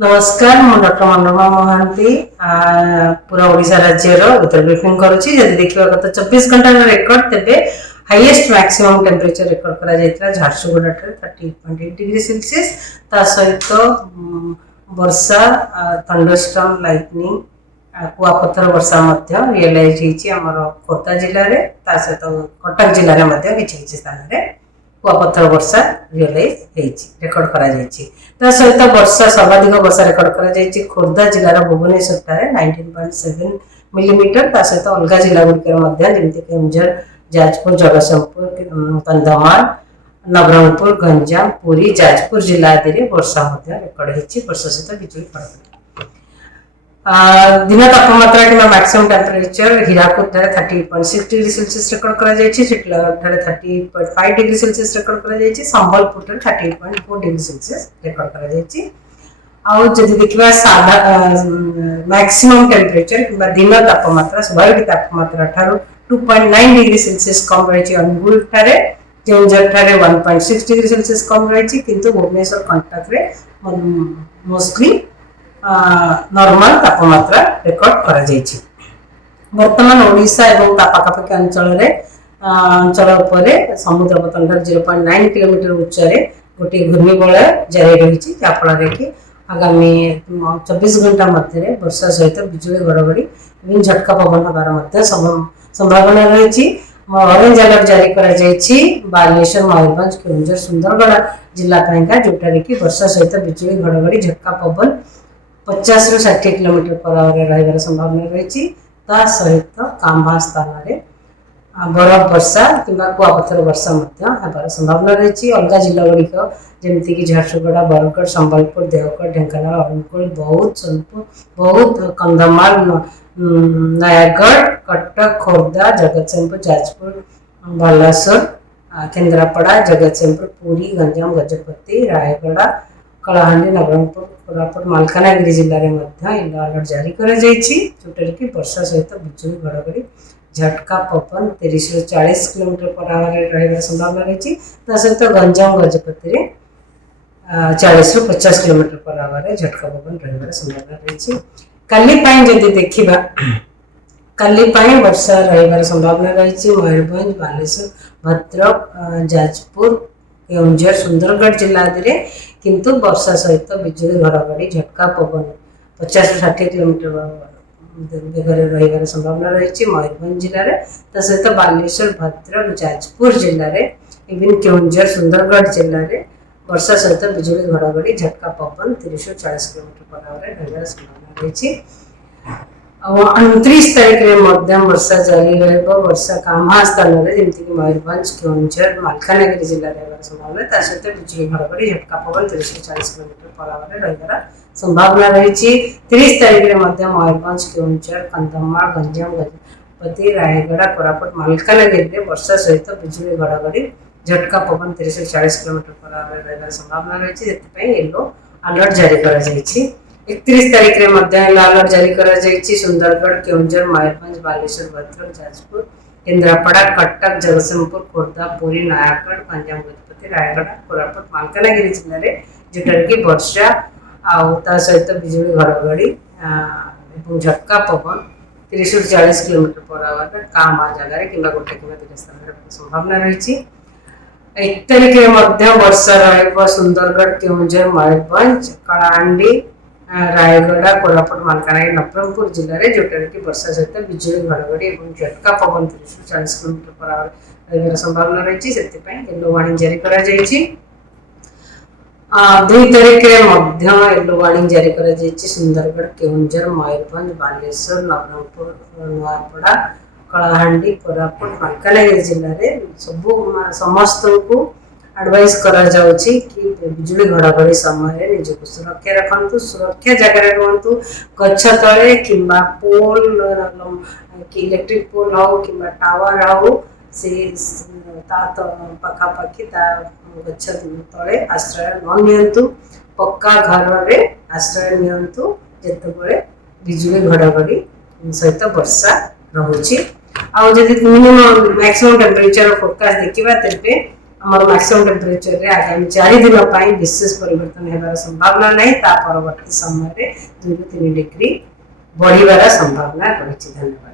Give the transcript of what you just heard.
नमस्कार मु डॉक्टर मनोरमा महांती पूरा ओडिशा राज्यर उत्तर ब्रीफिंग करुच्ची जदि देखा गत 24 घंटा रेकर्ड तेरे हाईएस्ट मैक्सिमम टेम्परेचर रेकर्ड करा झारसुगुड़ा 38.8 डिग्री सेल्सियस ता सहित वर्षा थंडरस्टॉर्म लाइटनिंग कुआपथर वर्षा रियलाइज होती खोर्धा जिले में सहित कटक जिले में किसी स्थान में कुआपथर वर्षा रियलाइज रेकर्ड करा सहित वर्षा सर्वाधिक वर्षा रेकर्ड करा खोर्धा जिलार भुवनेश्वर 19.7 मिलीमीटर सहित अलग जिला गुड़िक केन्दुझर जाजपुर जगतसिंहपुर कंधमाल नवरंगपुर गंजाम पुरी जाजपुर जिला आदि वर्षा रेकर्ड होती वर्षा सहित बिजुली घड़घड़ी दिन तापमात्रा कि maximum temperature Hirakud 38.6 degree Celsius record करा शीतलगढ़ 38.5 डिग्री सेल्सियस रेकर्ड करा संबलपुर 38.4 डिग्री सेल्सियस रेकर्ड करा देखा साधा मैक्सिमम टेम्परेचर कि दिन तापमात्रा स्वाभाविक तापमात्रा ठार 2.9 डिग्री सेल्सियस कम रही अनुगुल केउंझर 1.6 डिग्री सेल्सियस कम रही किंतु भुवनेश्वर कंटक मोस्टली नॉर्मल तापमात्रा रेकर्ड करा वर्तमान ओडिशा एवं पाखापाखि अंचल समुद्र पतन 0.9 किलोमीटर उच्चरे गोटे घूर्णिबलय जारी रही जहाँफल कि आगामी 24 घंटा मध्य वर्षा सहित बिजुली घड़घड़ी झटका पवन हबार संभावना रही ऑरेंज अलर्ट जारी कर बालेश्वर मयूरभंज केन्दुझर सुंदरगढ़ जिला जोटा कि वर्षा सहित बिजुली घड़घड़ी झटका पवन 50 ରୁ 60 किलोमीटर पर आवर रही संभावना रही सहित कांबा स्थान में बरफ वर्षा कि कुआपथर वर्षा होबार संभावना रही अलग जिला गुड़िक जमीक झारसुगुड़ा बरगढ़ संबलपुर देवगढ़ ढेंकानाल अनुगुल बौद्ध सोनपुर बौद्ध कंधमाल नयागढ़ कटक खोर्धा जगतसिंहपुर जाजपुर बालेश्वर केन्द्रापड़ा जगतसिंहपुर पुरी गंजाम गजपति रायगढ़ कलाहांडी नवरंगपुर कोरापुट मालकानगिरी जिले में येलो अलर्ट जारी जोटा कि वर्षा सहित बिजुली घड़घड़ी झटका पवन 30 ରୁ 40 किलोमीटर पर आवर रही संभावना रही सहित गंजाम गजपति 40 ରୁ 50 किलोमीटर पर आवर झटका पवन रही संभावना रही काली जदि देखा काली वर्षा रही संभावना रही मयूरभंज बालेश्वर भद्रक जाजपुर केन्दुझर सुंदरगढ़ जिला आदि किंतु वर्षा सहित बिजुली घड़घड़ी झटका पवन 50 ରୁ 60 किलोमीटर बेगर रही संभावना रही मयूरभंज जिले में सहित बालेश्वर भद्रक जाजपुर जिले में इवन केन्दुझर सुंदरगढ़ जिले में वर्षा सहित बिजुली घड़घड़ी झटका पवन 30 ରୁ 40 किलोमीटर पर आवर रही संभावना रही 29 तारीख में मध्यम वर्षा जारी वर्षा कामा स्थान में जमीक मयूरभंज केन्दुझर मालकानगिरी जिले में संभावना सहित बिजुली घड़घड़ी झटका पवन 30 ରୁ 40 किलोमीटर पर आवर रही संभावना रही 30 तारीख में मयूरभंज केन्दुझर कंधमाल गंजाम गजपति रायगढ़ कोरापुट मालकानगिरी वर्षा सहित बिजुली घड़घड़ी झटका पवन 30 ରୁ 40 किलोमीटर पर आवर रही संभावना रही येलो अलर्ट जारी कर 31 तारीख में येलो अलर्ट जारी कर सुंदरगढ़ केन्दुझर मयूरभंज बालेश्वर भद्रक जाजपुर केन्द्रापड़ा कटक जगतसिंहपुर खोर्धा पुरी नयागढ़ गंजाम गजपति रायगढ़ कोरापुट मालकानगिरी जिले में जोटा कि वर्षा सहित बिजुली घड़घड़ी झटका पवन 30 ରୁ 40 किलोमीटर पर आवर कामा जगह कि गोटे कि 2 स्थान संभावना रही 1 तारीख में वर्षा रही सुंदरगढ़ केन्दुझर मयूरभंज कलाहांडी रायगढ़ कोरापुट मालकानगिरी नवरंगपुर जिले में जोटा कि वर्षा सहित बिजुली घड़घड़ी झटका पवन 30 ରୁ 40 किलोमीटर पर आवर रही संभावना रही येलो वार्निंग जारी कर 2 तारीख में येलो वार्निंग जारी कर सुंदरगढ़ केन्दुझर मयूरभंज बालेश्वर नवरंगपुर नुआपड़ा कलाहांडी कोरापुट मालकानगिरी जिले में समस्त को एडवाइस करा जाउची कि बिजुली घड़घड़ी समय निजक सुरक्षा रखु सुरक्षा जगह रुहतु गछ तले किंबा पोल कि इलेक्ट्रिक पोल हो कि टावर हो से पाखापाखि गछ तले आश्रय न नियंतु पक्का घर रे आश्रय नियंतु जेतेबेले बिजुली घड़घड़ी सहित वर्षा रहुची आ जदि मिनिमम मैक्सिमम टेम्परेचर फोरकास्ट देखिबा तेबे ଆମର मैक्सिमम टेम्परेचर रे आगामी 4 दिन ପାଇଁ विशेष परिवर्तन हेबार संभावना नहीं ता परवर्ती समय रे 2 ରୁ 3 डिग्री बढ़िबार संभावना रही। धन्यवाद।